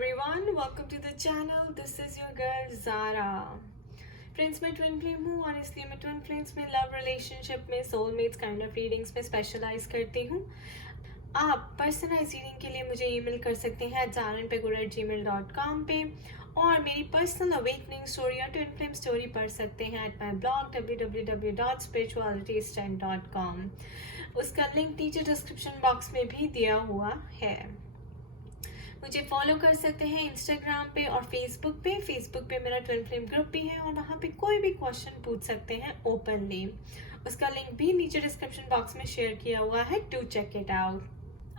everyone, welcome to the channel. This is your girl Zara. Friends, मैं twin flame हूँ और इसलिए मैं ट्विन फ्लेम्स में लव रिलेशनशिप में सोलमेट्स काइंड ऑफ रीडिंग्स में स्पेशलाइज करती हूँ। आप पर्सनलाइज रीडिंग के लिए मुझे ईमेल कर सकते हैं zaranpegura@gmail.com पे और मेरी पर्सनल अवेकनिंग स्टोरी या ट्विन फ्लेम स्टोरी पढ़ सकते हैं एट माई ब्लॉग www.spiritualitystand.com। उसका लिंक नीचे डिस्क्रिप्शन बॉक्स में भी दिया हुआ है। मुझे फॉलो कर सकते हैं इंस्टाग्राम पे और फेसबुक पे मेरा ट्विन फ्लेम ग्रुप भी है और वहाँ पे कोई भी क्वेश्चन पूछ सकते हैं ओपनली। उसका लिंक भी नीचे डिस्क्रिप्शन बॉक्स में शेयर किया हुआ है, टू चेक इट आउट।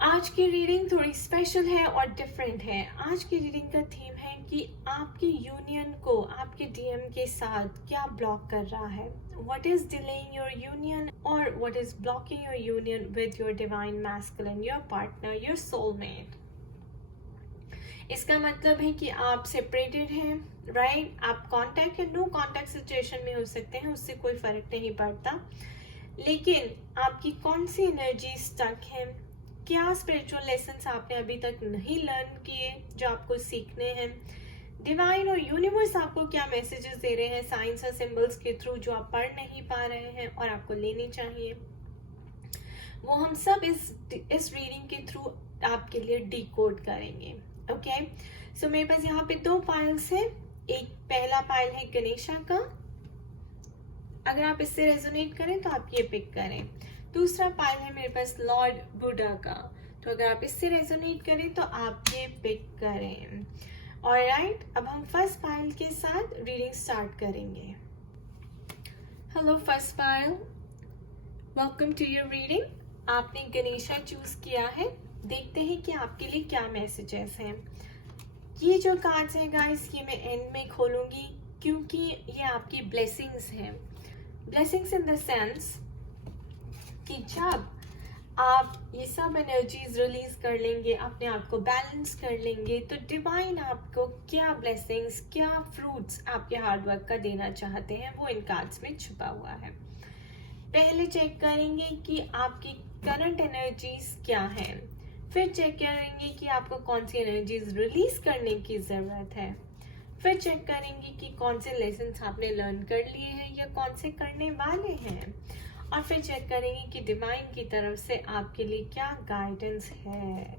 आज की रीडिंग थोड़ी स्पेशल है और डिफरेंट है। आज की रीडिंग का थीम है कि आपकी यूनियन को आपके डीएम के साथ क्या ब्लॉक कर रहा है। What is delaying your union or what is blocking your union with your divine masculine, your partner, your soulmate? इसका मतलब है कि आप सेपरेटेड हैं, राइट? आप कांटेक्ट या नो कांटेक्ट सिचुएशन में हो सकते हैं, उससे कोई फर्क नहीं पड़ता। लेकिन आपकी कौन सी एनर्जी स्टक है? क्या स्पिरिचुअल लेसन्स आपने अभी तक नहीं लर्न किए जो आपको सीखने हैं? डिवाइन और यूनिवर्स आपको क्या मैसेजेस दे रहे हैं साइंस और सिंबल्स के थ्रू जो आप पढ़ नहीं पा रहे हैं और आपको लेनी चाहिए? वो हम सब इस रीडिंग के थ्रू आपके लिए डिकोड करेंगे। ओके, सो मेरे पास यहाँ पे दो पाइल्स हैं। एक पहला पाइल है गणेशा का, अगर आप इससे रेजोनेट करें तो आप ये पिक करें। दूसरा पाइल है मेरे पास लॉर्ड बुद्धा का, तो अगर आप इससे रेजोनेट करें तो आप ये पिक करें। ऑलराइट, अब हम फर्स्ट पाइल के साथ रीडिंग स्टार्ट करेंगे। Hello first pile, welcome to your reading. आपने गणेशा चूज किया है। देखते हैं कि आपके लिए क्या मैसेजेस हैं। ये जो कार्ड्स हैं गाइस, ये मैं एंड में खोलूंगी क्योंकि ये आपकी ब्लेसिंग्स हैं। ब्लेसिंग्स इन द सेंस कि जब आप ये सब एनर्जीज रिलीज कर लेंगे, अपने आप को बैलेंस कर लेंगे, तो डिवाइन आपको क्या ब्लेसिंग्स, क्या फ्रूट्स आपके हार्डवर्क का देना चाहते हैं, वो इन कार्ड्स में छुपा हुआ है। पहले चेक करेंगे कि आपकी करंट एनर्जीज क्या हैं, फिर चेक करेंगे कि आपको कौन सी एनर्जीज रिलीज करने की जरूरत है, फिर चेक करेंगे कि कौन से लेसन्स आपने लर्न कर लिए हैं या कौन से करने वाले हैं, और फिर चेक करेंगे कि डिवाइन की तरफ से आपके लिए क्या गाइडेंस है।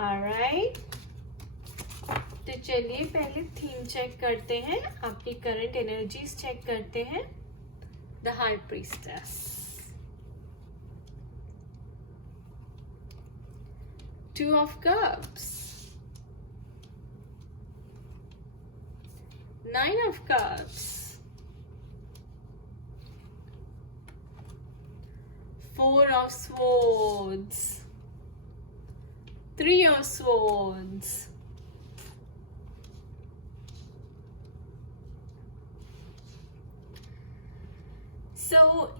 ऑलराइट, तो चलिए पहले थीम चेक करते हैं, आपकी करंट एनर्जीज चेक करते हैं। The high priestess, Two of Cups, Nine of Cups, Four of Swords, Three of Swords,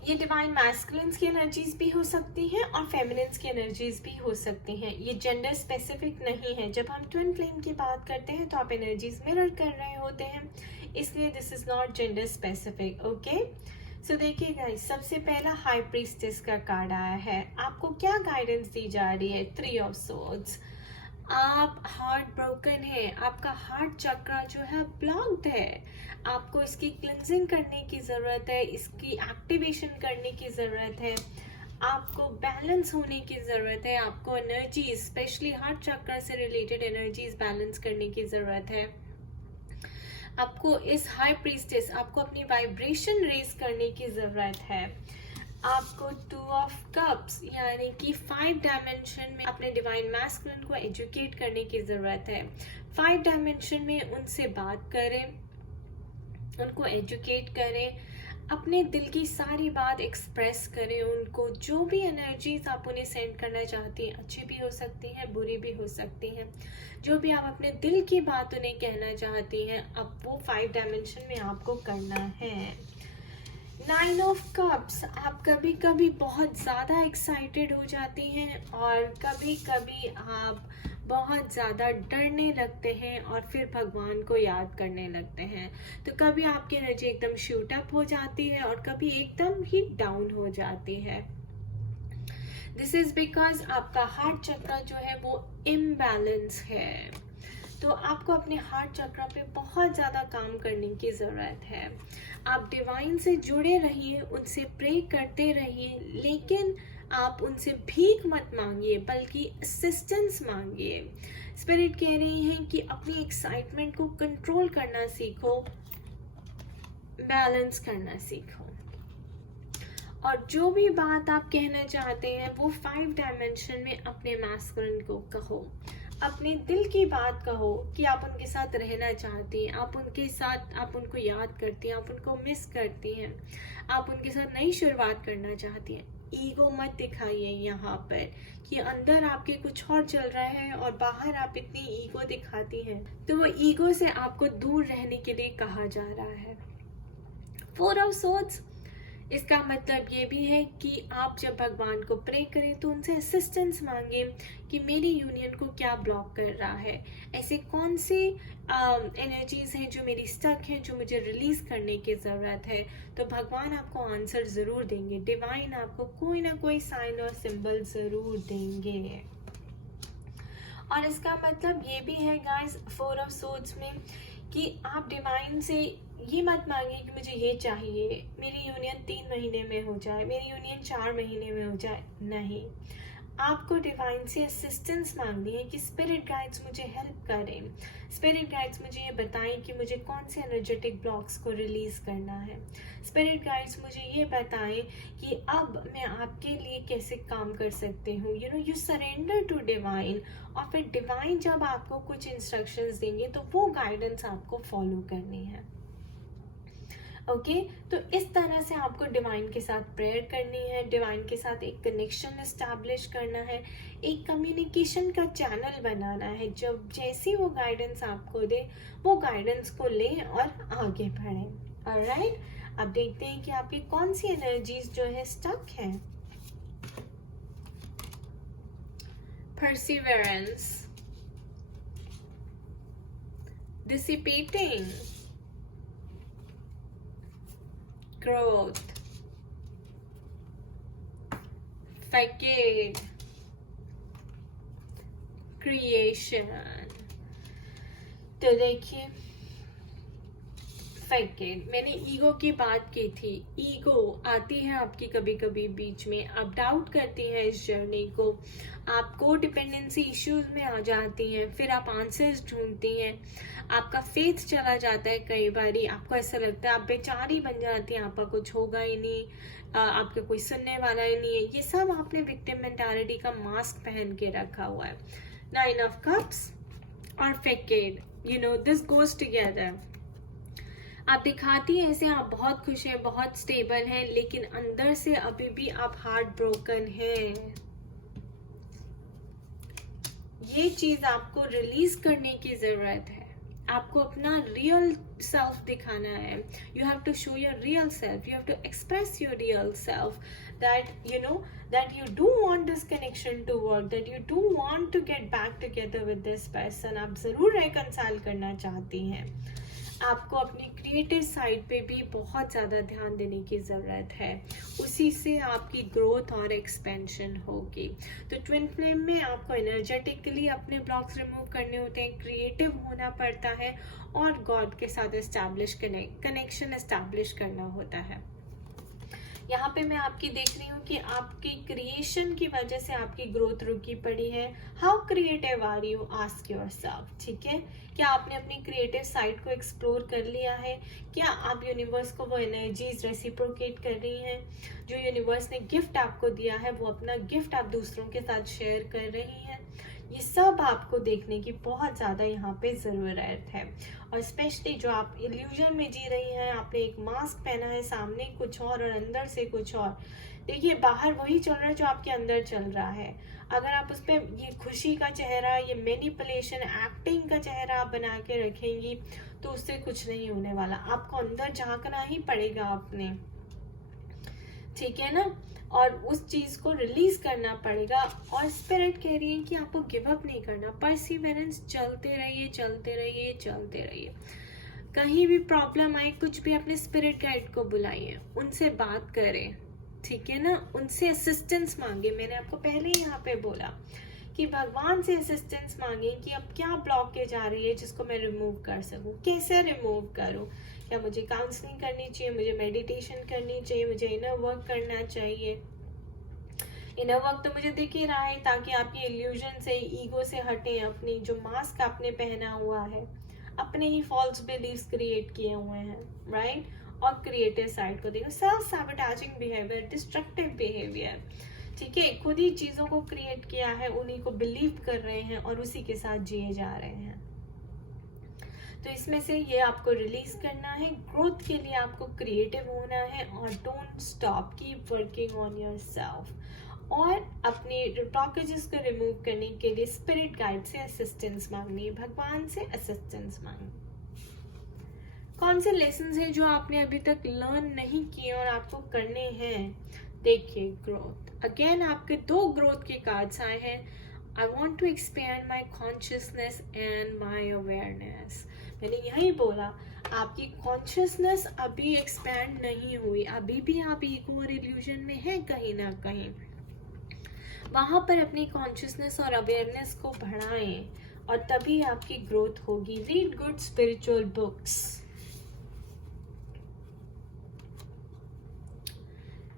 ये डिवाइन मैस्कुलिन्स की एनर्जीज भी हो सकती हैं और फेमिनिन्स की एनर्जीज भी हो सकती हैं। ये जेंडर स्पेसिफिक नहीं है। जब हम ट्विन फ्लेम की बात करते हैं तो आप एनर्जीज मिरर कर रहे होते हैं, इसलिए this is not gender specific. Okay, so देखिए गाइस, सबसे पहला हाई प्रीस्टेस का कार्ड आया है। आपको क्या गाइडेंस दी जा रही है? Three of swords. आप हार्ट ब्रोकन है, आपका हार्ट चक्र जो है ब्लॉक्ड है, आपको इसकी क्लिंजिंग करने की जरूरत है, इसकी एक्टिवेशन करने की जरूरत है, आपको बैलेंस होने की जरूरत है, आपको एनर्जी स्पेशली हार्ट चक्र से रिलेटेड एनर्जीज बैलेंस करने की जरूरत है। आपको इस हाई प्रीस्टेस, आपको अपनी वाइब्रेशन रेज करने की जरूरत है। आपको टू ऑफ कप्स यानी कि 5 डायमेंशन में अपने डिवाइन मैस्कुलिन को एजुकेट करने की जरूरत है। 5 डायमेंशन में उनसे बात करें, उनको एजुकेट करें, अपने दिल की सारी बात एक्सप्रेस करें उनको। जो भी एनर्जीज आप उन्हें सेंड करना चाहती हैं, अच्छी भी हो सकती हैं, बुरी भी हो सकती हैं, जो भी आप अपने दिल की बात उन्हें कहना चाहती हैं, अब वो 5 डायमेंशन में आपको करना है। 9 ऑफ कप्स, आप कभी कभी बहुत ज़्यादा एक्साइटेड हो जाती हैं और कभी कभी आप बहुत ज़्यादा डरने लगते हैं और फिर भगवान को याद करने लगते हैं। तो कभी आपकी एनर्जी एकदम शूट अप हो जाती है और कभी एकदम ही डाउन हो जाती है। दिस इज बिकॉज आपका हार्ट चक्र जो है वो इम्बैलेंस है। तो आपको अपने हार्ट चक्र पे बहुत ज़्यादा काम करने की ज़रूरत है। आप डिवाइन से जुड़े रहिए, उनसे प्रे करते रहिए, लेकिन आप उनसे भीख मत मांगिए बल्कि असिस्टेंस मांगिए। स्पिरिट कह रही हैं कि अपनी एक्साइटमेंट को कंट्रोल करना सीखो, बैलेंस करना सीखो, और जो भी बात आप कहना चाहते हैं वो 5 डायमेंशन में अपने मैस्कुलिन को कहो। अपने दिल की बात कहो कि आप उनके साथ रहना चाहती हैं, आप उनके साथ, आप उनको याद करती हैं, आप उनको मिस करती हैं, आप उनके साथ नई शुरुआत करना चाहती हैं। ईगो मत दिखाइए यहाँ पर कि अंदर आपके कुछ और चल रहा है और बाहर आप इतनी ईगो दिखाती हैं। तो वो ईगो से आपको दूर रहने के लिए कहा जा रहा है। 4 ऑफ सोर्ड्स, इसका मतलब ये भी है कि आप जब भगवान को प्रे करें तो उनसे असिस्टेंस मांगे कि मेरी यूनियन को क्या ब्लॉक कर रहा है, ऐसे कौन से एनर्जीज हैं जो मेरी स्टक हैं, जो मुझे रिलीज करने की ज़रूरत है। तो भगवान आपको आंसर ज़रूर देंगे, डिवाइन आपको कोई ना कोई साइन और सिंबल ज़रूर देंगे। और इसका मतलब ये भी है गाइस 4 ऑफ सोर्ड्स में कि आप डिवाइन से ये मत मांगिए कि मुझे ये चाहिए, मेरी यूनियन 3 महीने में हो जाए, मेरी यूनियन 4 महीने में हो जाए। नहीं, आपको डिवाइन से असिस्टेंस मांगनी है कि स्पिरिट गाइड्स मुझे हेल्प करें, स्पिरिट गाइड्स मुझे ये बताएं कि मुझे कौन से एनर्जेटिक ब्लॉक्स को रिलीज करना है, स्पिरिट गाइड्स मुझे ये बताएं कि अब मैं आपके लिए कैसे काम कर सकती हूँ। यू सरेंडर टू डिवाइन, और फिर डिवाइन जब आपको कुछ इंस्ट्रक्शंस देंगे तो वो गाइडेंस आपको फॉलो करनी है। ओके तो इस तरह से आपको डिवाइन के साथ प्रेयर करनी है, डिवाइन के साथ एक कनेक्शन एस्टैब्लिश करना है, एक कम्युनिकेशन का चैनल बनाना है। जब जैसी वो गाइडेंस आपको दे वो गाइडेंस को लें और आगे बढ़ें। ऑलराइट, अब देखते हैं कि आपकी कौन सी एनर्जीज जो है स्टक हैं। Perseverance, dissipating, growth, facade, creation। तो देखिए फैकेड, मैंने ईगो की बात की थी। ईगो आती है आपकी कभी कभी बीच में, आप डाउट करती हैं इस जर्नी को, आप को डिपेंडेंसी इश्यूज में आ जाती हैं, फिर आप आंसर्स ढूंढती हैं, आपका फेथ चला जाता है। कई बारी आपको ऐसा लगता है आप बेचारी बन जाती हैं, आपका कुछ होगा ही नहीं, आपका कोई सुनने वाला ही नहीं है। ये सब आपने विक्टिम मेंटालिटी का मास्क पहन के रखा हुआ है। 9 ऑफ कप्स और फैकेड, दिस गोज टुगेदर। आप दिखाती हैं ऐसे आप बहुत खुश हैं, बहुत स्टेबल हैं, लेकिन अंदर से अभी भी आप हार्ट ब्रोकन हैं। ये चीज आपको रिलीज करने की जरूरत है। आपको अपना रियल सेल्फ दिखाना है। You have to show your real self, you have to express your real self, that you do want this connection to work, that you do want to get back together with this person। आप जरूर reconcile करना चाहती हैं। आपको अपनी creative side पे भी बहुत ज़्यादा ध्यान देने की ज़रूरत है, उसी से आपकी ग्रोथ और एक्सपेंशन होगी। तो ट्विन फ्लेम में आपको एनर्जेटिकली अपने ब्लॉक्स रिमूव करने होते हैं, क्रिएटिव होना पड़ता है और गॉड के साथ कनेक्शन एस्टैब्लिश करना होता है। यहाँ पे मैं आपकी देख रही हूँ कि आपकी क्रिएशन की वजह से आपकी ग्रोथ रुकी पड़ी है। How creative are you, ask yourself. ठीक है, क्या आपने अपनी क्रिएटिव साइड को एक्सप्लोर कर लिया है? क्या आप यूनिवर्स को वो एनर्जीज रेसिप्रोकेट कर रही हैं? जो यूनिवर्स ने गिफ्ट आपको दिया है वो अपना गिफ्ट आप दूसरों के साथ शेयर कर रही हैं? ये सब आपको देखने की बहुत ज़्यादा यहाँ पे ज़रूरत है। और स्पेशली जो आप इल्यूजन में जी रही हैं, आपने एक मास्क पहना है, सामने कुछ और अंदर से कुछ और। देखिए बाहर वही चल रहा है जो आपके अंदर चल रहा है। अगर आप उस पर ये खुशी का चेहरा, ये मैनिपुलेशन, एक्टिंग का चेहरा आप बना के रखेंगी तो उससे कुछ नहीं होने वाला। आपको अंदर झांकना ही पड़ेगा आपने, ठीक है ना, और उस चीज को रिलीज करना पड़ेगा। और स्पिरिट कह रही है कि आपको गिव अप नहीं करना, परसिवरेंस, चलते रहिए चलते रहिए चलते रहिए। कहीं भी प्रॉब्लम आए, कुछ भी, अपने स्पिरिट गाइड को बुलाइए, उनसे बात करें, ठीक है ना, उनसे असिस्टेंस मांगे। मैंने आपको पहले ही यहाँ पे बोला कि भगवान से असिस्टेंस मांगे कि अब क्या ब्लॉकेज आ रही है जिसको मैं रिमूव कर सकूं, कैसे रिमूव करूं। क्या मुझे काउंसलिंग करनी चाहिए, मुझे मेडिटेशन करनी चाहिए, मुझे इनर वर्क करना चाहिए। इनर वर्क तो मुझे दिख ही रहा है, ताकि आपकी इल्यूजन से, ईगो से हटें, अपनी जो मास्क आपने पहना हुआ है, अपने ही फॉल्स बिलीव्स क्रिएट किए हुए हैं, राइट। और क्रिएटिव साइड को देखो, सेल्फ सैबोटेजिंग बिहेवियर, डिस्ट्रक्टिव बिहेवियर, ठीक है, खुद ही चीजों को क्रिएट किया है, उन्हीं को बिलीव कर रहे हैं और उसी के साथ जिए जा रहे हैं। तो इसमें से ये आपको रिलीज करना है। ग्रोथ के लिए आपको क्रिएटिव होना है और don't stop, keep working on yourself. और अपने ब्लॉकेजेस को रिमूव करने के लिए स्पिरिट गाइड से असिस्टेंस मांगनी, भगवान से असिस्टेंस मांगनी। कौन से लेसन्स हैं जो आपने अभी तक लर्न नहीं किए और आपको करने हैं? देखिए, ग्रोथ। अगेन आपके 2 ग्रोथ के कार्ड्स आए हैं। I want to expand my consciousness and my awareness. मैंने यही बोला, आपकी कॉन्शियसनेस अभी एक्सपैंड नहीं हुई, अभी भी आप ईगो और इल्यूजन में है कहीं ना कहीं। वहां पर अपनी कॉन्शियसनेस और अवेयरनेस को बढ़ाएं और तभी आपकी ग्रोथ होगी। Read good spiritual books.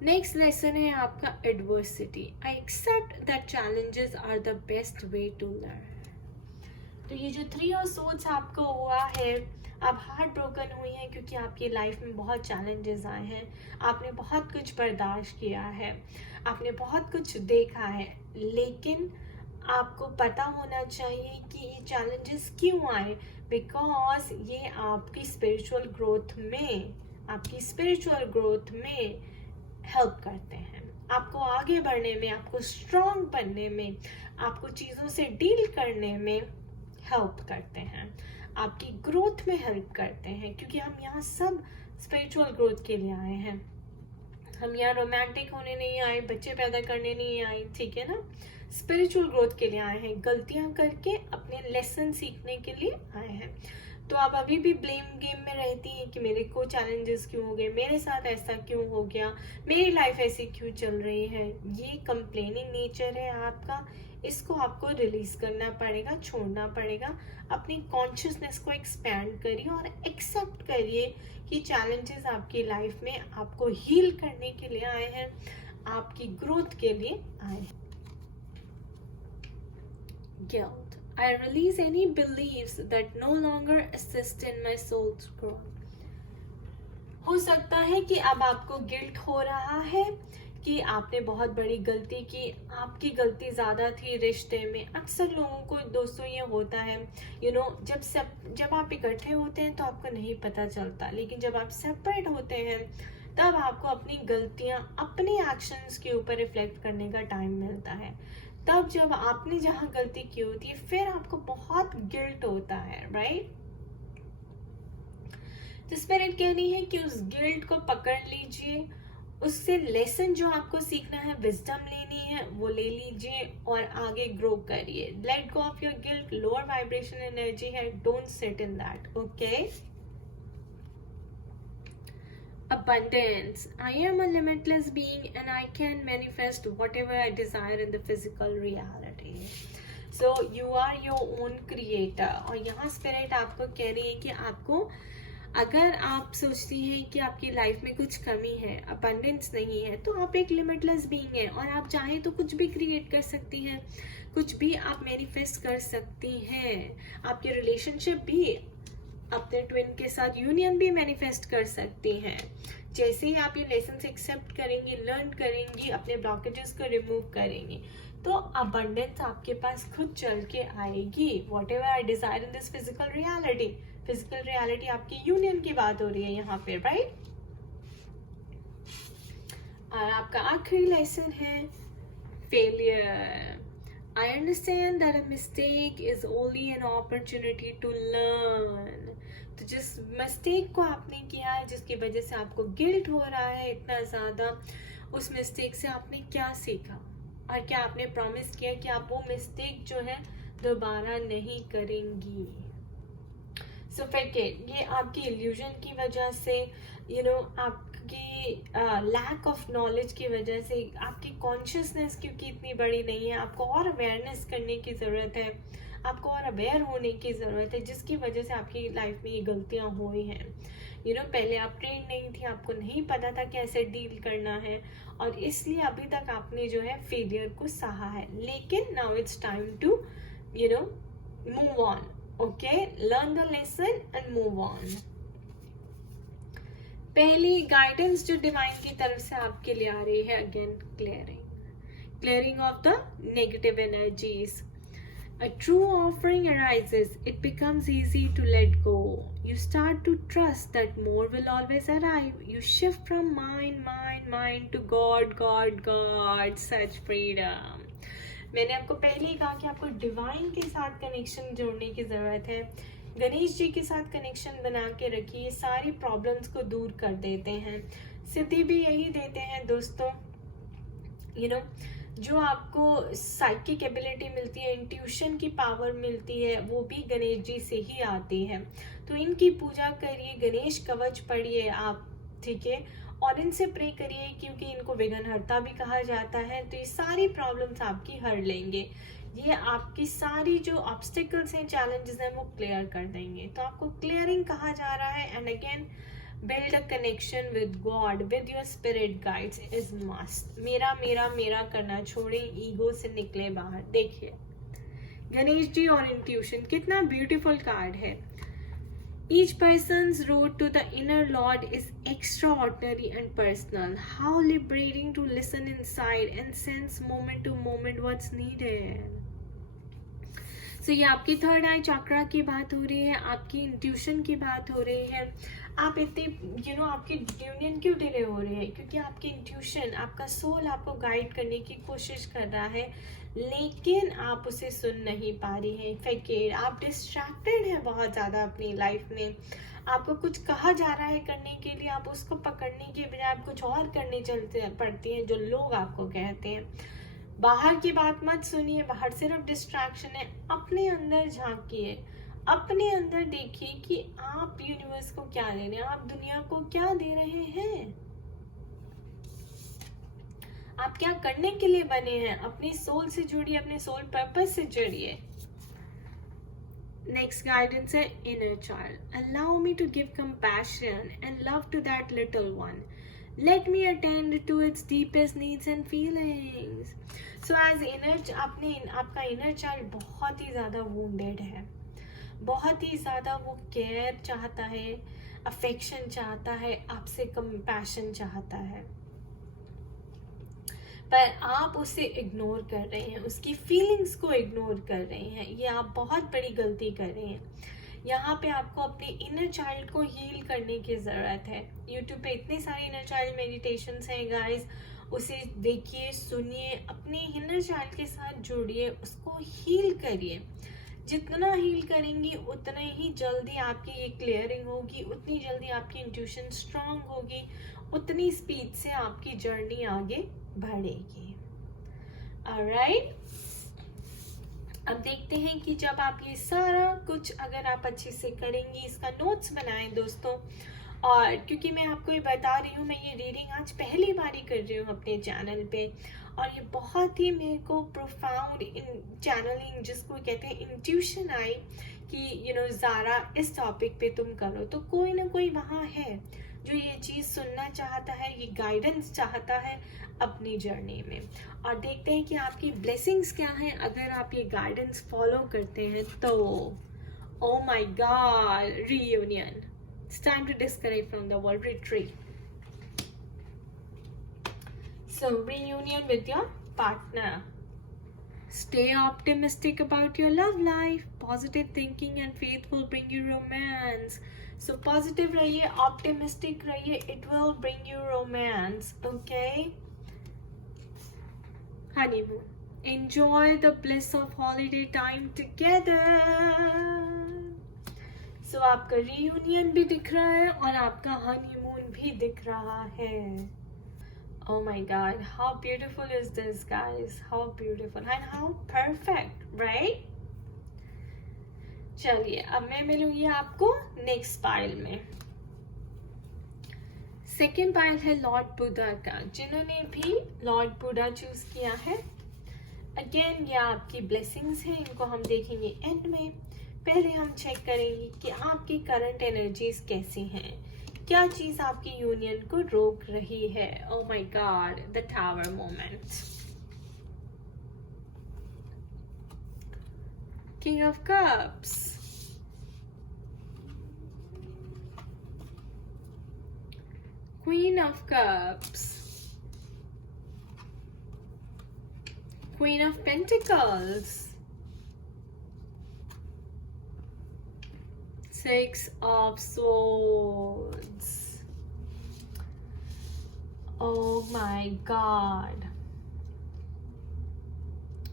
Next lesson है आपका adversity. I accept that challenges are the best way to learn. तो ये जो 3 ऑफ सोर्ड्स आपको हुआ है, आप हार्ट ब्रोकन हुई हैं क्योंकि आपकी लाइफ में बहुत चैलेंजेस आए हैं, आपने बहुत कुछ बर्दाश्त किया है, आपने बहुत कुछ देखा है, लेकिन आपको पता होना चाहिए कि ये चैलेंजेस क्यों आए। बिकॉज ये आपकी स्पिरिचुअल ग्रोथ में हेल्प करते हैं, आपको आगे बढ़ने में, आपको स्ट्रांग बनने में, आपको चीज़ों से डील करने में हेल्प करते हैं, आपकी ग्रोथ में हेल्प करते हैं। क्योंकि हम यहाँ सब स्पिरिचुअल ग्रोथ के लिए आए हैं, हम यहाँ रोमांटिक होने नहीं आए, बच्चे पैदा करने नहीं आए, ठीक है ना। स्पिरिचुअल ग्रोथ के लिए आए हैं, गलतियां करके अपने लेसन सीखने के लिए आए हैं। तो आप अभी भी ब्लेम गेम में रहती हैं कि मेरे को चैलेंजेस क्यों हो गए, मेरे साथ ऐसा क्यों हो गया, मेरी लाइफ ऐसी क्यों चल रही है। ये कंप्लेनिंग नेचर है आपका, इसको आपको रिलीज करना पड़ेगा, छोड़ना पड़ेगा। अपनी कॉन्शियसनेस को एक्सपैंड करिए और एक्सेप्ट करिए कि चैलेंजेस आपकी लाइफ में आपको हील करने के लिए आए हैं, आपकी ग्रोथ के लिए आए हैं। Guilt. I release any beliefs that no longer assist in my soul's growth. हो सकता है कि अब आपको गिल्ट हो रहा है कि आपने बहुत बड़ी गलती की, आपकी गलती ज़्यादा थी रिश्ते में। अक्सर लोगों को दोस्तों ये होता है, जब आप इकट्ठे होते हैं तो आपको नहीं पता चलता, लेकिन जब आप सेपरेट होते हैं तब आपको अपनी गलतियाँ, अपने एक्शंस के ऊपर रिफ्लेक्ट करने का टाइम मिलता है। तब जब आपने जहाँ गलती की होती है फिर आपको बहुत गिल्ट होता है, राइट। तो स्पिरिट कह रही है कि उस गिल्ट को पकड़ लीजिए, उससे लेसन जो आपको सीखना है, विजडम लेनी है, वो ले लीजिए और आगे ग्रो करिए। Let go of your guilt, lower vibration energy है, don't sit in that, okay. Abundance. I am a limitless being and I can manifest whatever I desire in the physical reality. So you are your own creator. और यहाँ spirit आपको कह रही है कि आपको, अगर आप सोचती हैं कि आपकी लाइफ में कुछ कमी है, अबंडेंस नहीं है, तो आप एक लिमिटलेस बीइंग है और आप चाहें तो कुछ भी क्रिएट कर सकती हैं, कुछ भी आप मैनिफेस्ट कर सकती हैं। आपके रिलेशनशिप भी, अपने ट्विन के साथ यूनियन भी मैनिफेस्ट कर सकती हैं। जैसे ही आप ये लेसन एक्सेप्ट करेंगे, लर्न करेंगी, अपने ब्लॉकेजेस को रिमूव करेंगे, तो अबंडेंस आपके पास खुद चल के आएगी। What ever I Dzire in this physical reality, physical reality आपकी यूनियन की बात हो रही है यहाँ पे, राइट। और आपका आखिरी लेसन है failure. I understand that a mistake is only an opportunity to learn. तो जिस मिस्टेक को आपने किया है, जिसकी वजह से आपको गिल्ट हो रहा है इतना ज़्यादा, उस मिस्टेक से आपने क्या सीखा और क्या आपने प्रॉमिस किया कि आप वो मिस्टेक जो है दोबारा नहीं करेंगी। सो फॉरगेट, ये आपकी इल्यूजन की वजह से, आपकी लैक ऑफ नॉलेज की वजह से, आपकी कॉन्शियसनेस क्योंकि इतनी बड़ी नहीं है, आपको और अवेयरनेस करने की ज़रूरत है, आपको और अवेयर होने की ज़रूरत है, जिसकी वजह से आपकी लाइफ में ये गलतियाँ हुई हैं। पहले आप ट्रेन नहीं थी, आपको नहीं पता था कैसे डील करना है, और इसलिए अभी तक आपने जो है फेलियर को सहा है। लेकिन now it's time to move on, okay, learn the lesson and move on. पहली गाइडेंस जो डिवाइन की तरफ से आपके लिए आ रही है, again clearing of the negative energies. A true offering arises. It becomes easy to let go. You start to trust that more will always arrive. You shift from mind to God. Such freedom. मैंने आपको पहले ही कहा कि आपको divine के साथ connection जोड़ने की ज़रूरत है। गणेश जी के साथ कनेक्शन बना के रखिए, ये सारी प्रॉब्लम्स को दूर कर देते हैं, सिद्धि भी यही देते हैं दोस्तों। जो आपको साइकिक एबिलिटी मिलती है, इंट्यूशन की पावर मिलती है, वो भी गणेश जी से ही आती है। तो इनकी पूजा करिए, गणेश कवच पढ़िए आप, ठीक है, और इनसे प्रे करिए, क्योंकि इनको विघ्नहर्ता भी कहा जाता है। तो ये सारी प्रॉब्लम्स आपकी हर लेंगे, ये आपकी सारी जो ऑब्स्टिकल्स हैं, चैलेंजेस हैं, वो क्लियर कर देंगे। तो आपको क्लियरिंग कहा जा रहा है। And again, build a connection with God, with your spirit guides is must। मेरा करना छोड़े, ईगो से निकले बाहर। देखिए गणेश जी और इंट्यूशन, कितना ब्यूटीफुल कार्ड है। Each person's road to the inner Lord is extraordinary and personal. How liberating to listen inside and sense moment to moment what's needed। So ये आपकी थर्ड आई चक्रा की बात हो रही है, आपकी इंट्यूशन की बात हो रही है। आप इतनी आपकी यूनियन क्यों डिले हो रही है? क्योंकि आपकी इंट्यूशन, आपका सोल आपको गाइड करने की कोशिश कर रहा है, लेकिन आप उसे सुन नहीं पा रही हैं। इफेक्टेड, आप डिस्ट्रैक्टेड हैं बहुत ज़्यादा अपनी लाइफ में। आपको कुछ कहा जा रहा है करने के लिए, आप उसको पकड़ने के बजाय आप कुछ और करने चलते पड़ती हैं जो लोग आपको कहते हैं। बाहर की बात मत सुनिए, बाहर सिर्फ डिस्ट्रैक्शन है। अपने अंदर झांकिए, अपने अंदर देखिए कि आप यूनिवर्स को क्या दे रहे हैं, आप दुनिया को क्या दे रहे हैं, आप क्या करने के लिए बने हैं। अपनी सोल से जुड़िए, अपने सोल पर्पस से जुड़िए। नेक्स्ट गाइडेंस है inner child. Allow me to give compassion and love to that little one. Let me attend to its deepest needs and feelings. So as आपका इनर चाइल्ड बहुत ही ज़्यादा wounded है, बहुत ही ज़्यादा वो केयर चाहता है, अफेक्शन चाहता है, आपसे कंपैशन चाहता है, पर आप उसे इग्नोर कर रहे हैं, उसकी फीलिंग्स को इग्नोर कर रहे हैं। ये आप बहुत बड़ी गलती कर रहे हैं। यहाँ पे आपको अपने इनर चाइल्ड को हील करने की ज़रूरत है। यूट्यूब पे इतने सारे इनर चाइल्ड मेडिटेशंस हैं गाइस, उसे देखिए, सुनिए, अपने इनर चाइल्ड के साथ जुड़िए, उसको हील करिए। जितना हील करेंगी उतना ही जल्दी आपकी ये क्लियरिंग होगी, उतनी जल्दी आपकी इंट्यूशन स्ट्रांग होगी, उतनी स्पीड से आपकी जर्नी आगे बढ़ेगी। ऑलराइट, अब देखते हैं कि जब आप ये सारा कुछ अगर आप अच्छे से करेंगी, इसका नोट्स बनाएं दोस्तों। और क्योंकि मैं आपको ये बता रही हूँ, मैं ये रीडिंग आज पहली बार ही कर रही हूँ अपने चैनल पे, और ये बहुत ही मेरे को प्रोफाउंड चैनलिंग जिसको कहते हैं इंट्यूशन आई कि ज़ारा इस टॉपिक पे तुम करो। तो कोई ना कोई वहाँ है जो ये चीज़ सुनना चाहता है, ये गाइडेंस चाहता है अपनी जर्नी में। और देखते हैं कि आपकी ब्लेसिंग्स क्या हैं अगर आप ये गाइडेंस फॉलो करते हैं तो। Oh my God, reunion, it's time to disconnect from the world, retreat. So reunion with your partner. Stay optimistic about your love life. Positive thinking and faith will bring you romance. So positive रहिए, optimistic रहिए, it will bring you romance. Okay? Honeymoon. Enjoy the bliss of holiday time together. So आपका reunion भी दिख रहा है और आपका honeymoon भी दिख रहा है। Oh my God, how beautiful is this, guys? How beautiful and how perfect, right? चलिए, अब मैं मिलूंगी आपको नेक्स्ट फाइल में। सेकेंड पाइल है लॉर्ड बुद्धा का। जिन्होंने भी लॉर्ड बुद्धा चूज किया है, अगेन ये आपकी ब्लेसिंग्स हैं, इनको हम देखेंगे एंड में। पहले हम चेक करेंगे कि आपकी करंट एनर्जीज कैसी हैं, क्या चीज आपकी यूनियन को रोक रही है। ओ my God, the tower moment, king of cups, queen of cups, Queen of Pentacles, Six of Swords. Oh my God.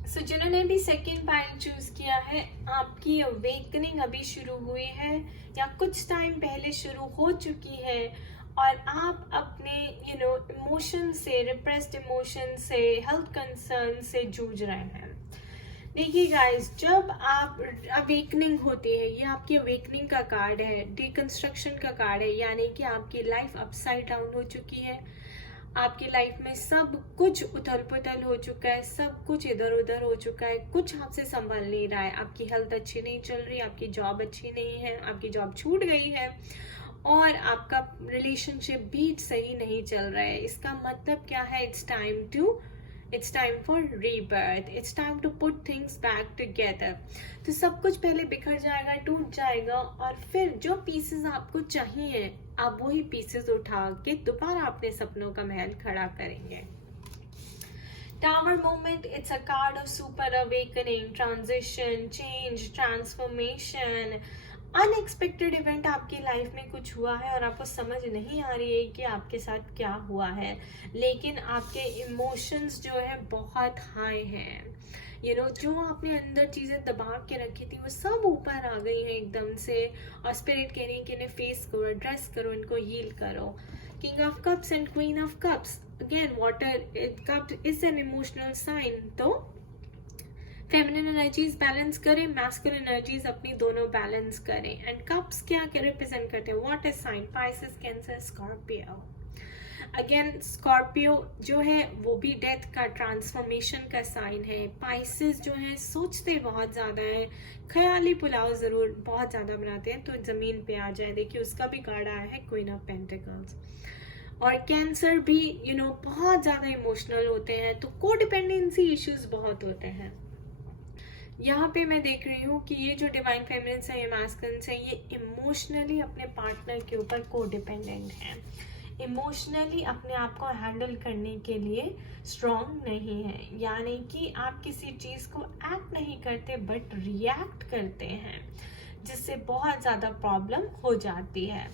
So जिन्होंने भी सेकेंड पाइल चूज किया है, आपकी अवेकनिंग अभी शुरू हुई है या कुछ टाइम पहले शुरू हो चुकी है, और आप अपने इमोशन से, रिप्रेस्ड इमोशन से, हेल्थ कंसर्न से जूझ रहे हैं। देखिए गाइस, जब आप अवेकनिंग होती है, ये आपकी अवेकनिंग का कार्ड है, डिकंस्ट्रक्शन का कार्ड है, यानी कि आपकी लाइफ अपसाइड डाउन हो चुकी है। आपकी लाइफ में सब कुछ उथल पुथल हो चुका है, सब कुछ इधर उधर हो चुका है, कुछ आपसे संभल नहीं रहा है। आपकी हेल्थ अच्छी नहीं चल रही, आपकी जॉब अच्छी नहीं है, आपकी जॉब छूट गई है, और आपका रिलेशनशिप भी सही नहीं चल रहा है। इसका मतलब क्या है? It's time for rebirth, it's time to put things back together. तो सब कुछ पहले बिखर जाएगा, टूट जाएगा, और फिर जो पीसेस आपको चाहिए, आप वही पीसेस उठा के दोबारा अपने सपनों का महल खड़ा करेंगे। Tower moment, it's a card of super awakening, transition, change, transformation. Unexpected event आपकी लाइफ में कुछ हुआ है और आपको समझ नहीं आ रही है कि आपके साथ क्या हुआ है, लेकिन आपके इमोशंस जो है बहुत हाई हैं। जो आपने अंदर चीज़ें दबा के रखी थी, वो सब ऊपर आ गई हैं एकदम से, और स्पिरिट कह रही है कि इन्हें फेस करो, एड्रेस करो, इनको हील करो। King of cups and queen of cups, again water cup is an emotional sign. तो फेमिनिन एनर्जीज बैलेंस करें, मैस्कुलिन एनर्जीज अपनी दोनों बैलेंस करें। एंड कप्स क्या रिप्रेजेंट करते हैं? Water sign, Pisces, Cancer, Scorpio. Again Scorpio जो है वो भी डेथ का, ट्रांसफॉर्मेशन का साइन है। पाइसेस जो है सोचते बहुत ज़्यादा है, ख्याली पुलाव ज़रूर बहुत ज़्यादा बनाते हैं, तो ज़मीन पे आ जाए। देखिए उसका भी कार्ड आया है, क्वीन ऑफ पेंटिकल्स। और कैंसर भी बहुत ज़्यादा इमोशनल होते हैं, तो कोडिपेंडेंसी इश्यूज बहुत होते हैं। यहाँ पे मैं देख रही हूँ कि ये जो डिवाइन फेमिनिन्स है, ये मैस्कुलिन्स है, ये इमोशनली अपने पार्टनर के ऊपर कोडिपेंडेंट है, इमोशनली अपने आप को हैंडल करने के लिए स्ट्रॉन्ग नहीं है। यानी कि आप किसी चीज़ को एक्ट नहीं करते बट रिएक्ट करते हैं, जिससे बहुत ज़्यादा प्रॉब्लम हो जाती है।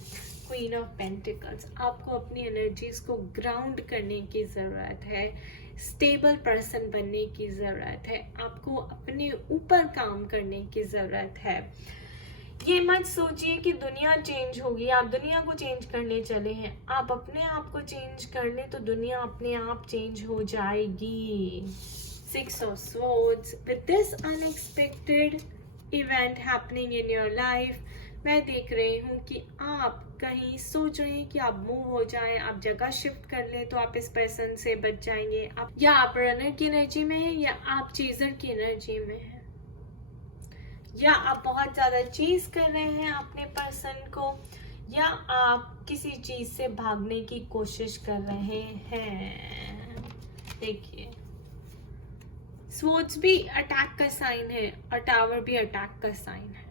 क्वीन ऑफ पेंटिकल्स, आपको अपनी एनर्जीज को ग्राउंड करने की ज़रूरत है, स्टेबल पर्सन बनने की ज़रूरत है, आपको अपने ऊपर काम करने की ज़रूरत है। ये मत सोचिए कि दुनिया चेंज होगी, आप दुनिया को चेंज करने चले हैं। आप अपने आप को चेंज कर ले तो दुनिया अपने आप चेंज हो जाएगी। Six of swords, with this unexpected event happening in your life, मैं देख रही हूँ कि आप कहीं सोच रहे हैं कि आप मूव हो जाएं, आप जगह शिफ्ट कर लें तो आप इस पर्सन से बच जाएंगे। या आप रनर की एनर्जी में हैं, या आप चेजर की एनर्जी में हैं, या आप बहुत ज़्यादा चेज कर रहे हैं अपने पर्सन को, या आप किसी चीज़ से भागने की कोशिश कर रहे हैं। देखिए स्वॉर्ड्स भी अटैक का साइन है और टावर भी अटैक का साइन है,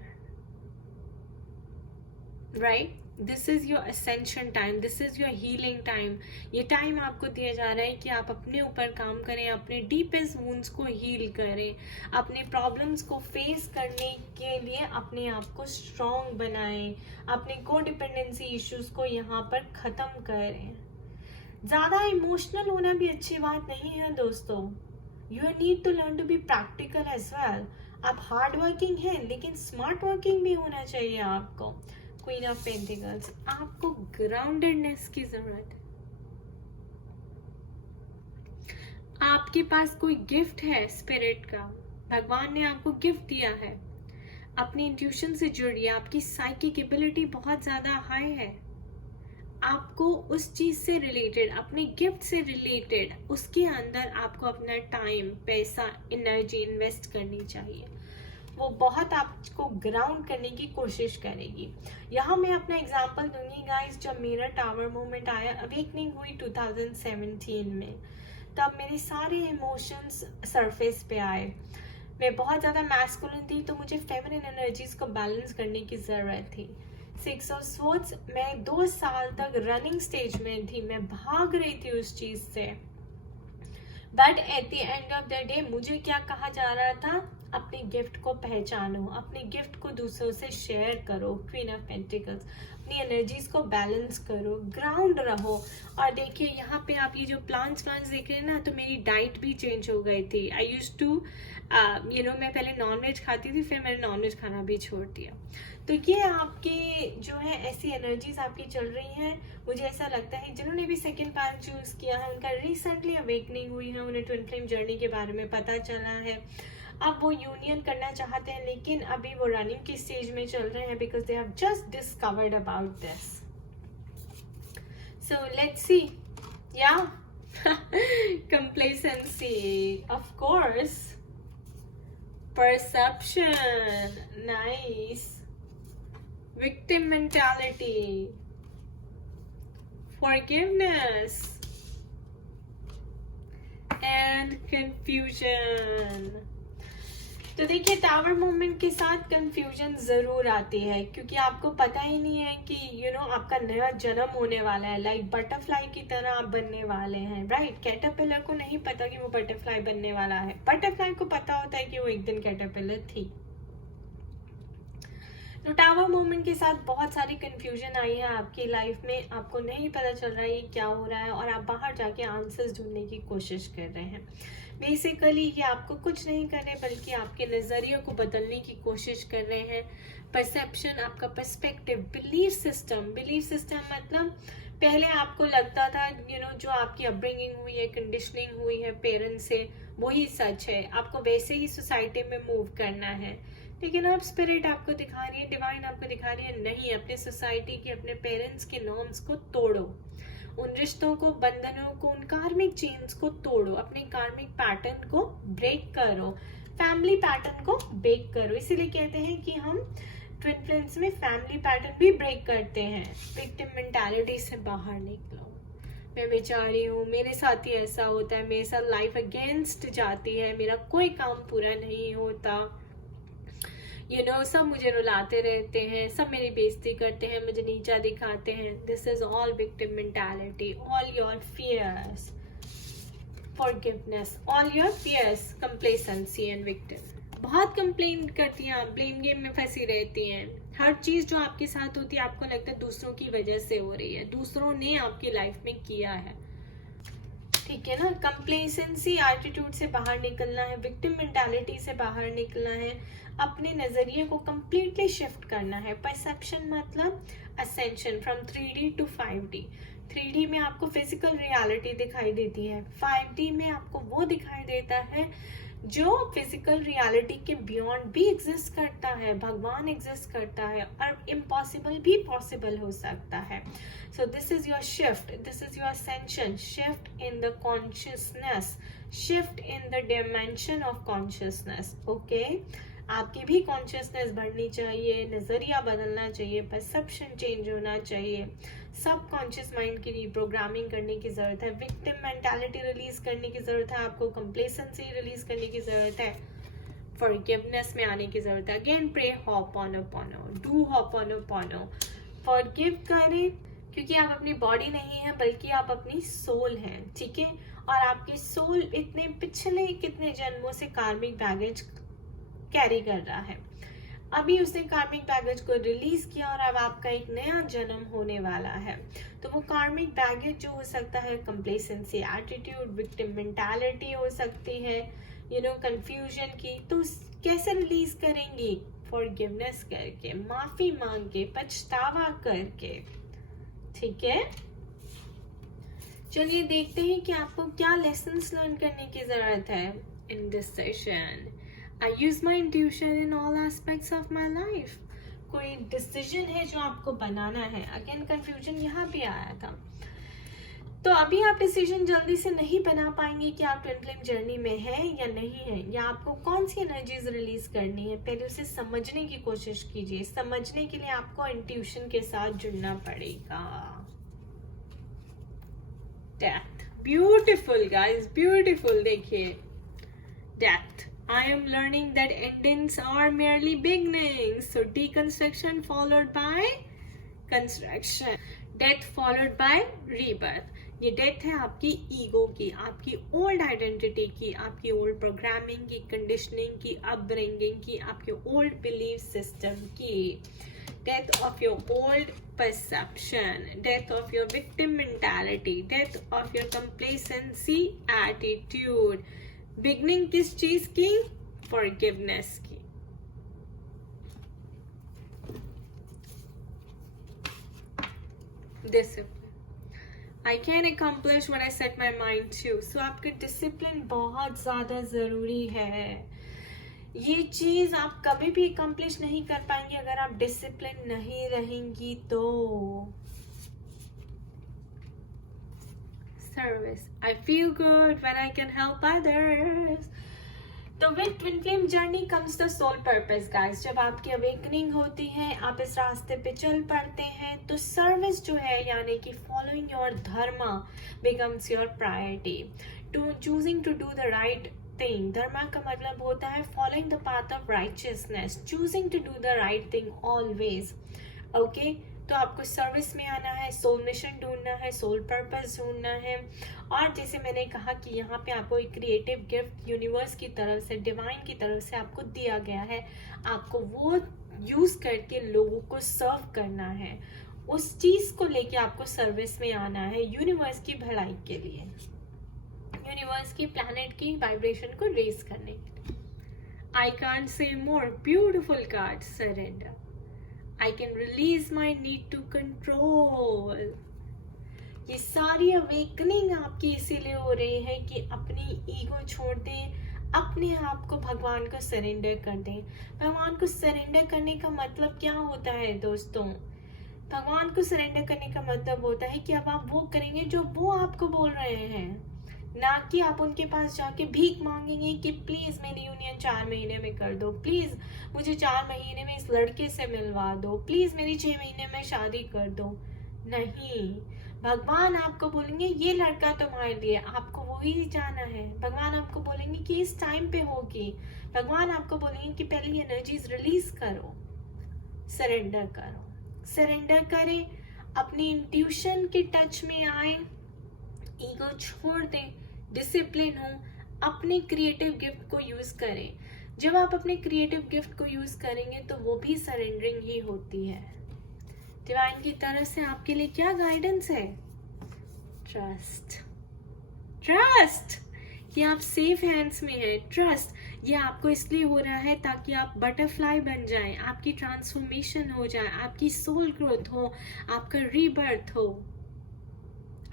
right? This is your ascension time, this is your healing time. ये टाइम आपको दिया जा रहा है कि आप अपने ऊपर काम करें, अपने डीपेस्ट वुंड्स को हील करें, अपने प्रॉब्लम्स को फेस करने के लिए अपने आप को स्ट्रॉन्ग बनाएं, अपने कोडिपेंडेंसी इश्यूज को यहाँ पर ख़त्म करें। ज़्यादा इमोशनल होना भी अच्छी बात नहीं है दोस्तों। You need to learn to be practical as well. आप हार्ड वर्किंग हैं, लेकिन स्मार्ट वर्किंग भी होना चाहिए आपको। क्वीन ऑफ पेंटिकल्स, आपको ग्राउंडेडनेस की जरूरत है। आपके पास कोई गिफ्ट है स्पिरिट का, भगवान ने आपको गिफ्ट दिया है। अपनी इंट्यूशन से जुड़िए, आपकी साइकिक एबिलिटी बहुत ज्यादा हाई है। आपको उस चीज से रिलेटेड, अपने गिफ्ट से रिलेटेड, उसके अंदर आपको अपना टाइम, पैसा, एनर्जी इन्वेस्ट करनी चाहिए। वो बहुत आपको ग्राउंड करने की कोशिश करेगी। यहाँ मैं अपना एग्जांपल दूंगी गाइस, जब मेरा टावर मोमेंट आया, अवेकनिंग हुई 2017 में, तब मेरे सारे इमोशंस सरफेस पे आए। मैं बहुत ज़्यादा मैस्कुलिन थी, तो मुझे फेमिनिन एनर्जीज को बैलेंस करने की ज़रूरत थी। 6 ऑफ स्वॉर्ड्स, मैं 2 साल तक रनिंग स्टेज में थी, मैं भाग रही थी उस चीज़ से, but at the end of the day मुझे क्या कहा जा रहा था, अपने गिफ्ट को पहचानो, अपने गिफ्ट को दूसरों से शेयर करो। क्वीन ऑफ पेंटिकल्स, अपनी एनर्जीज को बैलेंस करो, ग्राउंड रहो। और देखिए यहाँ पे आप ये जो प्लांट्स देख रहे हैं ना, तो मेरी डाइट भी चेंज हो गई थी। आई यूज टू मैं पहले नॉनवेज खाती थी, फिर मैंने नॉनवेज खाना भी छोड़ दिया। तो ये आपके जो है ऐसी एनर्जीज आपकी चल रही हैं। मुझे ऐसा लगता है जिन्होंने भी सेकंड पाथ चूज किया है, उनका रिसेंटली अवेकनिंग हुई है, उन्हें ट्विन फ्लेम जर्नी के बारे में पता चला है। अब वो यूनियन करना चाहते हैं, लेकिन अभी वो रनिंग की स्टेज में चल रहे हैं, because they have just discovered about this. So let's see, या complacency, of course, perception, nice, victim mentality, forgiveness and confusion। तो देखिए टावर मूवमेंट के साथ कंफ्यूजन जरूर आती है, क्योंकि आपको पता ही नहीं है कि आपका नया जन्म होने वाला है। लाइक बटरफ्लाई की तरह आप बनने वाले हैं, राइट। कैटरपिलर को नहीं पता कि वो बटरफ्लाई बनने वाला है, बटरफ्लाई को पता होता है कि वो एक दिन कैटरपिलर थी। तो टावर मूवमेंट के साथ बहुत सारी कंफ्यूजन आई है आपकी लाइफ में, आपको नहीं पता चल रहा है ये क्या हो रहा है, और आप बाहर जाके आंसर्स ढूंढने की कोशिश कर रहे हैं। बेसिकली ये आपको कुछ नहीं कर रहे, बल्कि आपके नज़रिए को बदलने की कोशिश कर रहे हैं। परसेप्शन, आपका पर्सपेक्टिव, बिलीफ सिस्टम मतलब पहले आपको लगता था जो आपकी अपब्रिंगिंग हुई है, कंडीशनिंग हुई है पेरेंट्स से, वही सच है, आपको वैसे ही सोसाइटी में मूव करना है। लेकिन अब स्पिरिट आपको दिखा रही है, डिवाइन आपको दिखा रही है, नहीं, अपने सोसाइटी के, अपने पेरेंट्स के नॉर्म्स को तोड़ो, उन रिश्तों को, बंधनों को, उन कार्मिक चेन्स को तोड़ो, अपने कार्मिक पैटर्न को ब्रेक करो, फैमिली पैटर्न को ब्रेक करो। इसीलिए कहते हैं कि हम ट्विन फ्लेम्स में फैमिली पैटर्न भी ब्रेक करते हैं। विक्टिम मेंटालिटी से बाहर निकलो, मैं बेचारी हूँ, मेरे साथ ही ऐसा होता है, मेरे साथ लाइफ अगेंस्ट जाती है, मेरा कोई काम पूरा नहीं होता, सब मुझे रुलाते रहते हैं, सब मेरी बेइज्जती करते हैं, मुझे नीचा दिखाते हैं। This is all victim mentality, all your fears, forgiveness, all your fears, complacency and victim. बहुत कंप्लेन करती हैं आप, ब्लेम गेम में फंसी रहती हैं। हर चीज जो आपके साथ होती है आपको लगता है दूसरों की वजह से हो रही है, दूसरों ने आपकी लाइफ में किया है, ठीक है ना। कंप्लेसेंसी एटीट्यूड से बाहर निकलना है, विक्टिम मेंटालिटी से बाहर निकलना है, अपने नजरिए को कंप्लीटली शिफ्ट करना है। परसेप्शन मतलब ascension from 3D to 5D। 3D में आपको फिजिकल रियलिटी दिखाई देती है, 5D में आपको वो दिखाई देता है जो फिजिकल रियलिटी के बियॉन्ड भी एग्जिस्ट करता है, भगवान एग्जिस्ट करता है, और इम्पॉसिबल भी पॉसिबल हो सकता है। So this is your shift, this is your ascension, shift in the consciousness, shift in the dimension of consciousness. Okay, आपकी भी कॉन्शियसनेस बढ़नी चाहिए, नजरिया बदलना चाहिए, परसेप्शन चेंज होना चाहिए, सब कॉन्शियस माइंड की रीप्रोग्रामिंग करने की जरूरत है, विक्टिम मेंटालिटी रिलीज करने की जरूरत है, आपको कंप्लेसेंसी रिलीज करने की जरूरत है, फॉरगिवनेस में आने की जरूरत है। Again pray ho'oponopono, do ho'oponopono, forgive करें, क्योंकि आप अपनी बॉडी नहीं है, बल्कि आप अपनी सोल हैं, ठीक है। और आपकी सोल इतने पिछले कितने जन्मों से कार्मिक बैगेज कैरी कर रहा है, अभी उसने कार्मिक बैगेज को रिलीज किया और अब आपका एक नया जन्म होने वाला है। तो वो कार्मिक बैगेज जो हो सकता है, कंप्लेसेंसी एटीट्यूड, विक्टिम मेंटालिटी हो सकती है, कंफ्यूजन की, तो कैसे रिलीज करेंगी? फॉरगिवनेस करके, माफी मांग के, पछतावा करके, ठीक है। चलिए देखते हैं कि आपको क्या लेसन्स लर्न करने की जरूरत है in this session. I use my intuition in all aspects of my life. कोई डिसीजन है जो आपको बनाना है। अगेन कंफ्यूजन यहाँ पे आया था। तो अभी आप डिसीजन जल्दी से नहीं बना पाएंगे कि आप ट्विन फ्लेम जर्नी में है या नहीं है, या आपको कौन सी एनर्जीज रिलीज करनी है। पहले उसे समझने की कोशिश कीजिए। समझने के लिए आपको इंट्यूशन के साथ जुड़ना पड़ेगा। Death, beautiful guys, beautiful. देखिए death, I am learning that endings are merely beginnings. So deconstruction followed by construction. Death followed by rebirth. ये डेथ है आपकी ईगो की, आपकी ओल्ड आइडेंटिटी की, आपकी ओल्ड प्रोग्रामिंग की, कंडीशनिंग की, अपब्रिंगिंग की, आपके ओल्ड बिलीफ सिस्टम की। Death of your old perception, death of your victim mentality, death of your complacency attitude. Beginning किस चीज की? फॉरगिवनेस की। Discipline, I can accomplish what I set my mind to. So आपका discipline बहुत ज्यादा जरूरी है। ये चीज आप कभी भी अकम्प्लिश नहीं कर पाएंगे अगर आप डिसिप्लिन नहीं रहेंगी तो। Service, I feel good when I can help others. तो with twin flame journey comes the soul purpose guys. जब आपकी awakening होती है, आप इस रास्ते पे चल पड़ते हैं, तो सर्विस जो है यानी कि following your dharma becomes your priority. To choosing to do the right thing. धर्मा का मतलब होता है following the path of righteousness, choosing to do the right thing always. Okay? तो आपको सर्विस में आना है, सोल मिशन ढूंढना है, सोल पर्पस ढूंढना है। और जैसे मैंने कहा कि यहाँ पे आपको एक क्रिएटिव गिफ्ट यूनिवर्स की तरफ से, डिवाइन की तरफ से आपको दिया गया है। आपको वो यूज करके लोगों को सर्व करना है। उस चीज को लेके आपको सर्विस में आना है यूनिवर्स की भलाई के लिए, यूनिवर्स की, प्लैनेट की वाइब्रेशन को रेज करने के लिए। I can't say more beautiful card, surrender. I can release my need to control. ये सारी अवेकनिंग आपकी इसीलिए हो रही है कि अपनी ईगो छोड़ दें, अपने आप को भगवान को सरेंडर कर दें। भगवान को सरेंडर करने का मतलब क्या होता है दोस्तों? भगवान को सरेंडर करने का मतलब होता है कि अब आप वो करेंगे जो वो आपको बोल रहे हैं, ना कि आप उनके पास जाके भीख मांगेंगे कि प्लीज मेरी यूनियन 4 महीने में कर दो, प्लीज मुझे 4 महीने में इस लड़के से मिलवा दो, प्लीज मेरी 6 महीने में शादी कर दो। नहीं, भगवान आपको बोलेंगे ये लड़का तुम्हारे लिए, आपको वही जाना है। भगवान आपको बोलेंगे कि इस टाइम पे होगी। भगवान आपको बोलेंगे कि पहले ये एनर्जीज रिलीज करो, सरेंडर करो। सरेंडर करें, अपनी इंट्यूशन के टच में आए, ईगो छोड़ दें, डिसिप्लिन हो, अपने क्रिएटिव गिफ्ट को यूज करें। जब आप अपने क्रिएटिव गिफ्ट को यूज करेंगे तो वो भी सरेंडरिंग ही होती है। डिवाइन की तरफ से आपके लिए क्या गाइडेंस है? ट्रस्ट, ट्रस्ट कि आप सेफ हैंड्स में हैं। ट्रस्ट ये आपको इसलिए हो रहा है ताकि आप बटरफ्लाई बन जाएं, आपकी ट्रांसफॉर्मेशन हो जाए, आपकी सोल ग्रोथ हो, आपका रीबर्थ हो,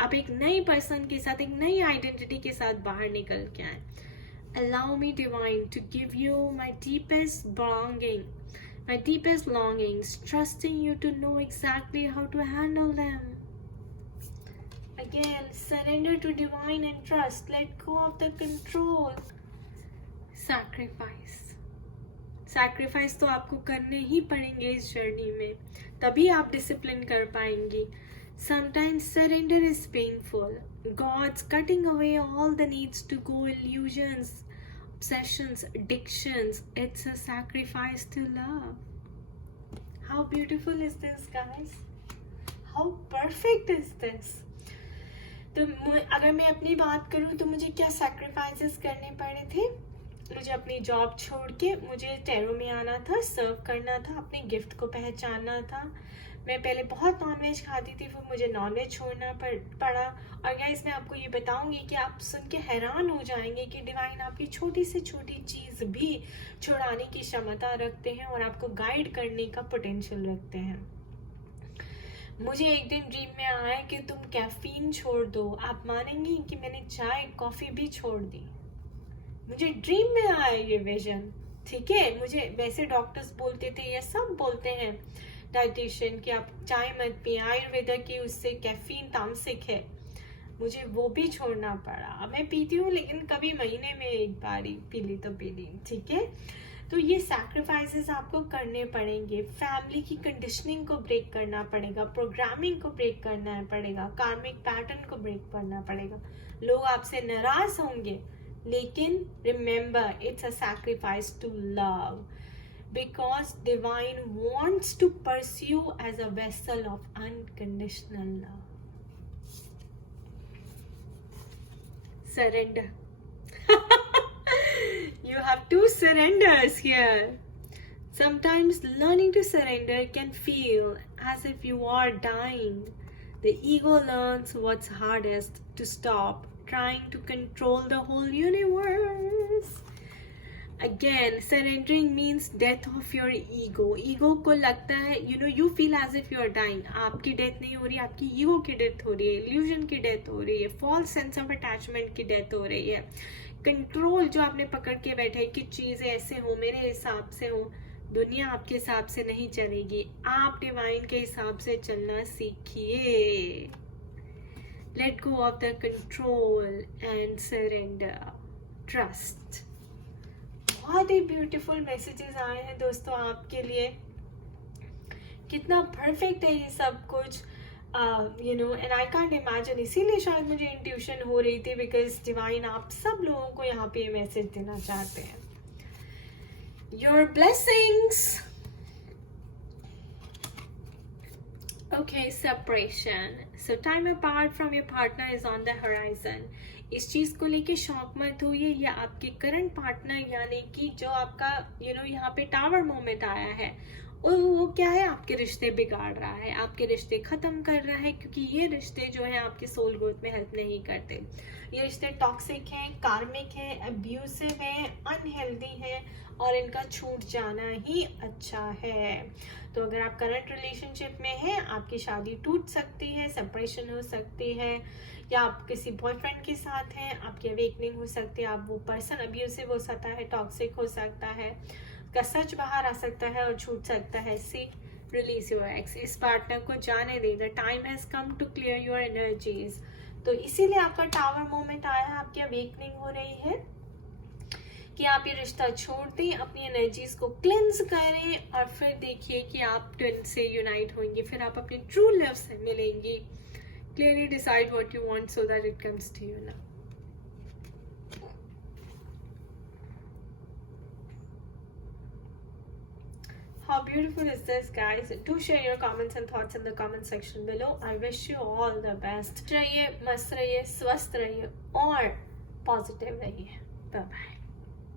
आप एक नई पर्सन के साथ, एक नई आइडेंटिटी के साथ बाहर निकल के आए। Allow me divine to give you my deepest belonging, my deepest longings, trusting you to know exactly how to handle them. Again, surrender to divine and trust. Let go of the control. Sacrifice. Sacrifice तो आपको करने ही पड़ेंगे इस journey में, तभी आप discipline कर पाएंगी। Sometimes surrender is painful. God's cutting away all the needs to go, illusions, obsessions, addictions. It's a sacrifice to love. How beautiful is this, guys? How perfect is this? तो अगर मैं अपनी बात करूँ तो मुझे क्या सैक्रिफाइसेस करने पड़े थे? मुझे अपनी जॉब छोड़ के मुझे टैरो में आना था, सर्व करना था, अपने गिफ्ट को पहचानना था। मैं पहले बहुत नॉनवेज खाती थी, फिर मुझे नॉनवेज छोड़ना पड़ा। और गाइस मैं आपको ये बताऊंगी कि आप सुन के हैरान हो जाएंगे कि डिवाइन आपकी छोटी से छोटी चीज़ भी छुड़ाने की क्षमता रखते हैं और आपको गाइड करने का पोटेंशियल रखते हैं। मुझे एक दिन ड्रीम में आया कि तुम कैफीन छोड़ दो। आप मानेंगी कि मैंने चाय कॉफ़ी भी छोड़ दी। मुझे ड्रीम में आया ये विजन। ठीक है, मुझे वैसे डॉक्टर्स बोलते थे या सब बोलते हैं डाइटिशियन कि आप चाय मत पिए, आयुर्वेदा की उससे कैफीन तामसिक है, मुझे वो भी छोड़ना पड़ा। मैं पीती हूँ लेकिन कभी महीने में एक बार ही पी ली तो पी ली, ठीक है। तो ये सैक्रिफाइसेस आपको करने पड़ेंगे, फैमिली की कंडीशनिंग को ब्रेक करना पड़ेगा, प्रोग्रामिंग को ब्रेक करना पड़ेगा, कार्मिक पैटर्न को ब्रेक करना पड़ेगा। लोग आपसे नाराज होंगे, लेकिन remember it's a sacrifice to love, because divine wants to pursue as a vessel of unconditional love. Surrender. You have two surrenders here. Sometimes learning to surrender can feel as if you are dying. The ego learns what's hardest, to stop trying to control the whole universe. Again, surrendering means death of your ego. Ego को लगता है, you feel as if you are dying. आपकी death नहीं हो रही, आपकी ego की death हो रही है, इल्यूजन की डेथ हो रही है, फॉल्स सेंस ऑफ अटैचमेंट की डेथ हो रही है। कंट्रोल जो आपने पकड़ के बैठे कि चीजें ऐसे हो, मेरे हिसाब से हो, दुनिया आपके हिसाब से नहीं चलेगी, आप डिवाइन के हिसाब से चलना सीखिए। Late go of the control and surrender, trust. बहुत ही ब्यूटीफुल मैसेजेस आए हैं दोस्तों आपके लिए, कितना परफेक्ट है ये सब कुछ, एंड आई कांट इमेजिन, इसीलिए शायद मुझे इंट्यूशन हो रही थी, बिकॉज डिवाइन आप सब लोगों को यहाँ पे ये मैसेज देना चाहते हैं। Your blessings. Okay, separation. So time apart from your partner is on the horizon. इस चीज को लेके शौक मत होइए, या आपके करंट पार्टनर यानी कि जो आपका यहाँ पे टावर मोमेंट आया है, और वो क्या है, आपके रिश्ते बिगाड़ रहा है, आपके रिश्ते खत्म कर रहा है, क्योंकि ये रिश्ते जो है आपके सोल ग्रोथ में हेल्प नहीं करते। ये रिश्ते टॉक्सिक हैं, कार्मिक हैं, अब्यूसिव हैं, अनहेल्दी हैं, और इनका छूट जाना ही अच्छा है। तो अगर आप करंट रिलेशनशिप में हैं, आपकी शादी टूट सकती है, सेपरेशन हो सकती है, या आप किसी बॉयफ्रेंड के साथ हैं, आपकी अवेकनिंग हो सकती है, आप वो पर्सन अब्यूसिव हो सकता है, टॉक्सिक हो सकता है, का सच बाहर आ सकता है और छूट सकता है। सी, रिलीज योर एक्स, इस पार्टनर को जाने दे, the time has come to clear your energies. तो इसीलिए आपका टावर मोमेंट आया है, आपकी अवेकनिंग हो रही है कि आप ये रिश्ता छोड़ दें, अपनी एनर्जीज को क्लेंस करें, और फिर देखिए कि आप ट्विन से यूनाइट होंगे, फिर आप अपने ट्रू लव से मिलेंगी। Clearly decide what you want so that it comes to you now. How beautiful is this, guys? Do share your comments and thoughts in the comment section below. I wish you all the best. रहिए, मस्त रहिए, स्वस्थ रहिए और positive रहिए। Bye bye.